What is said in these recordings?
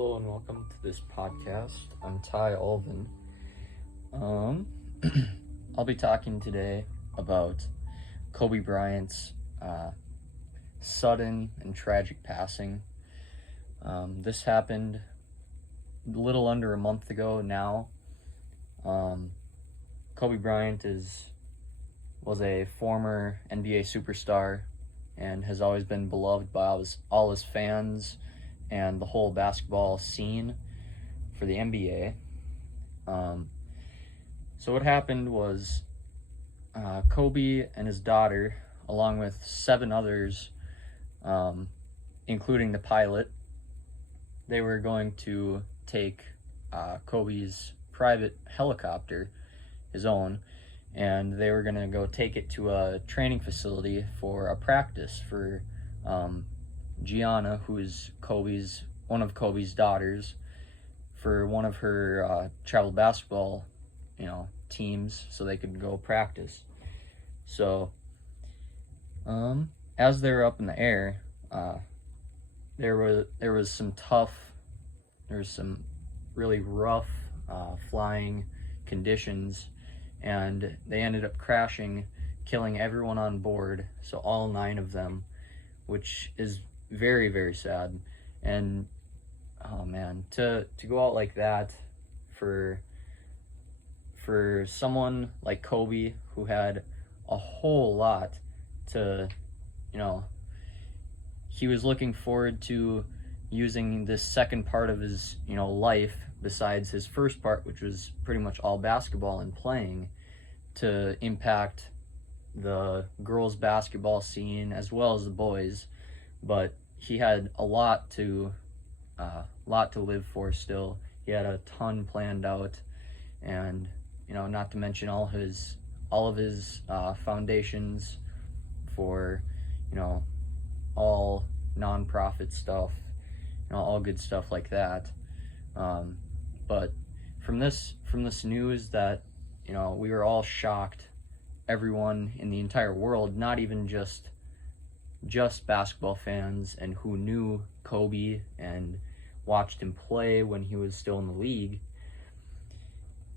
Hello and welcome to this podcast. I'm Ty Alvin. I'll be talking today about Kobe Bryant's sudden and tragic passing. This happened a little under a month ago now. Kobe Bryant was a former NBA superstar and has always been beloved by all his fans and the whole basketball scene for the NBA. So what happened was Kobe and his daughter, along with 7 others, including the pilot, they were going to take Kobe's private helicopter, his own, and they were going to go take it to a training facility for a practice for Gianna, who is one of Kobe's daughters, for one of her travel basketball, teams, so they could go practice. So, as they were up in the air, there was some really rough flying conditions, and they ended up crashing, killing everyone on board. So all 9 of them, which is very, very sad. And oh man, to go out like that for someone like Kobe, who had a whole lot to, he was looking forward to using this second part of his life, besides his first part, which was pretty much all basketball and playing, to impact the girls basketball scene as well as the boys. But he had a lot to live for still. He had a ton planned out, and not to mention all of his foundations for all nonprofit stuff, all good stuff like that. But from this news that we were all shocked, everyone in the entire world, not even just basketball fans and who knew Kobe and watched him play when he was still in the league,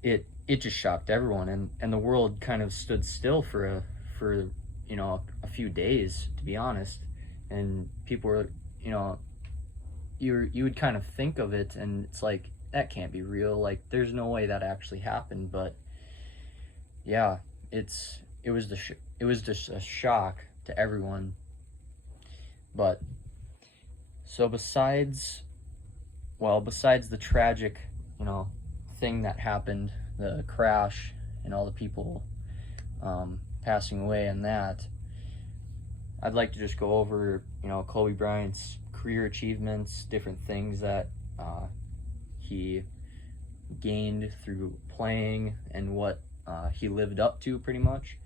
it just shocked everyone, and the world kind of stood still for a few days, to be honest. And people were, you would kind of think of it and it's like, that can't be real, like there's no way that actually happened. But yeah, it was just a shock to everyone. But so besides the tragic thing that happened, the crash and all the people passing away, and that, I'd like to just go over Kobe Bryant's career achievements, different things that he gained through playing, and what he lived up to, pretty much.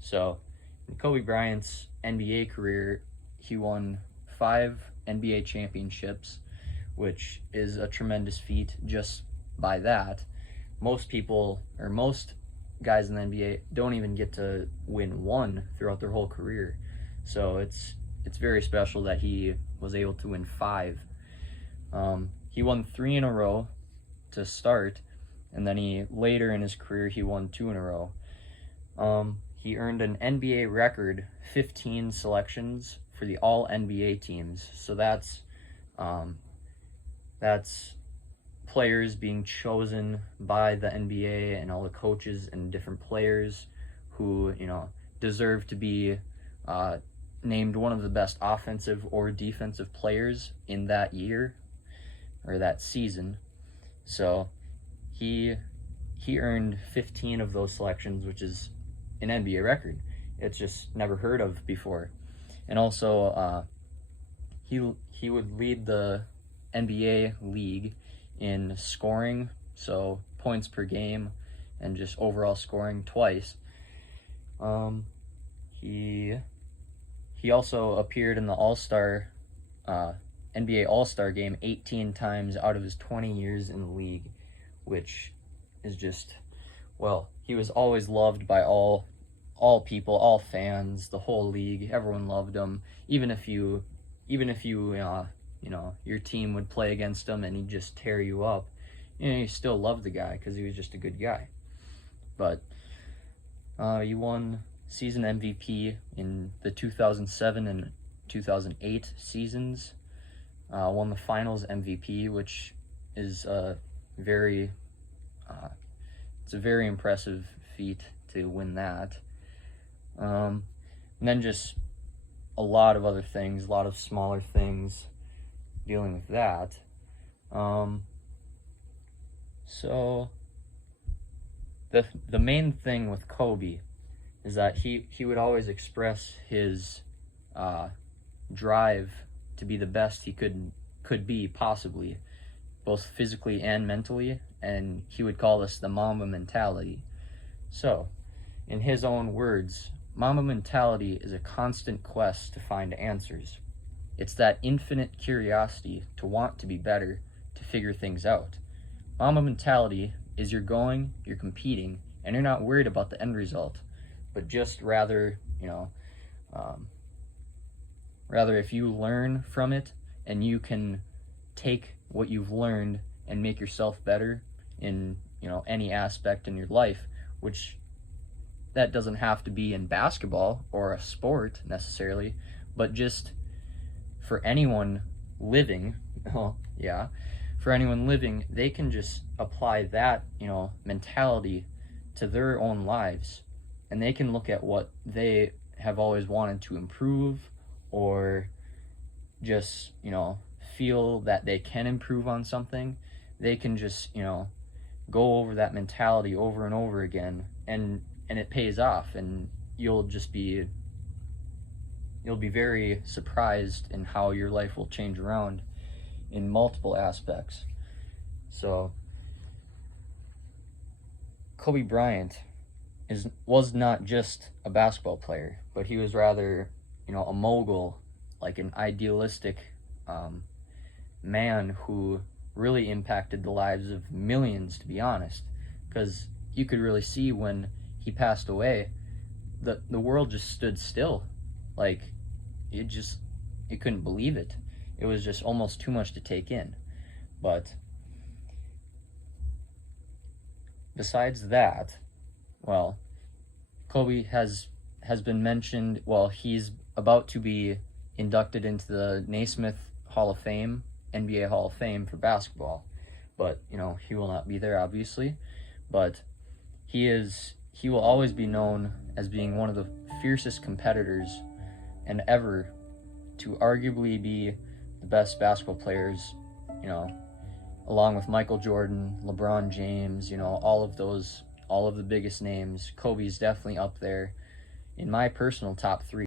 So in Kobe Bryant's NBA career, he won 5 NBA championships, which is a tremendous feat just by that. Most guys in the NBA don't even get to win 1 throughout their whole career. So it's very special that he was able to win 5. He won 3 in a row to start, and then later in his career he won 2 in a row. He earned an NBA record 15 selections for the all NBA teams. So that's players being chosen by the NBA and all the coaches and different players who deserve to be named one of the best offensive or defensive players in that year or that season. So he earned 15 of those selections, which is an NBA record. It's just never heard of before. And also he would lead the NBA league in scoring, so points per game, and just overall scoring twice. He also appeared in the NBA All-Star game 18 times out of his 20 years in the league, which is just, he was always loved by all people, all fans, the whole league. Everyone loved him, even if you you know, your team would play against him and he'd just tear you up, you know, you still love the guy because he was just a good guy. But he won season MVP in the 2007 and 2008 seasons. Won the Finals MVP, which is very it's a very impressive feat to win that. And then just a lot of other things, a lot of smaller things dealing with that. So the main thing with Kobe is that he would always express his drive to be the best he could be possibly, both physically and mentally, and he would call this the Mamba mentality. So, in his own words, Mamba mentality is a constant quest to find answers. It's that infinite curiosity to want to be better, to figure things out. Mamba mentality is you're going, you're competing, and you're not worried about the end result, but just rather, you know, rather if you learn from it and you can take what you've learned and make yourself better in, you know, any aspect in your life, which that doesn't have to be in basketball or a sport necessarily, but just for anyone living, for anyone living, they can just apply that, you know, mentality to their own lives, and they can look at what they have always wanted to improve, or just, you know, feel that they can improve on something. They can just, you know, go over that mentality over and over again, and it pays off, and you'll be very surprised in how your life will change around in multiple aspects. So Kobe Bryant was not just a basketball player, but he was rather, you know, a mogul, like an idealistic man who really impacted the lives of millions, to be honest, because you could really see when he passed away, the world just stood still. Like, it couldn't believe it. It was just almost too much to take in. But besides that, well, Kobe has been mentioned, well, he's about to be inducted into the Naismith Hall of Fame, NBA Hall of Fame for basketball. But, you know, he will not be there, obviously. But he will always be known as being one of the fiercest competitors and ever to arguably be the best basketball players, you know, along with Michael Jordan, LeBron James, you know, all of the biggest names. Kobe's definitely up there in my personal top 3.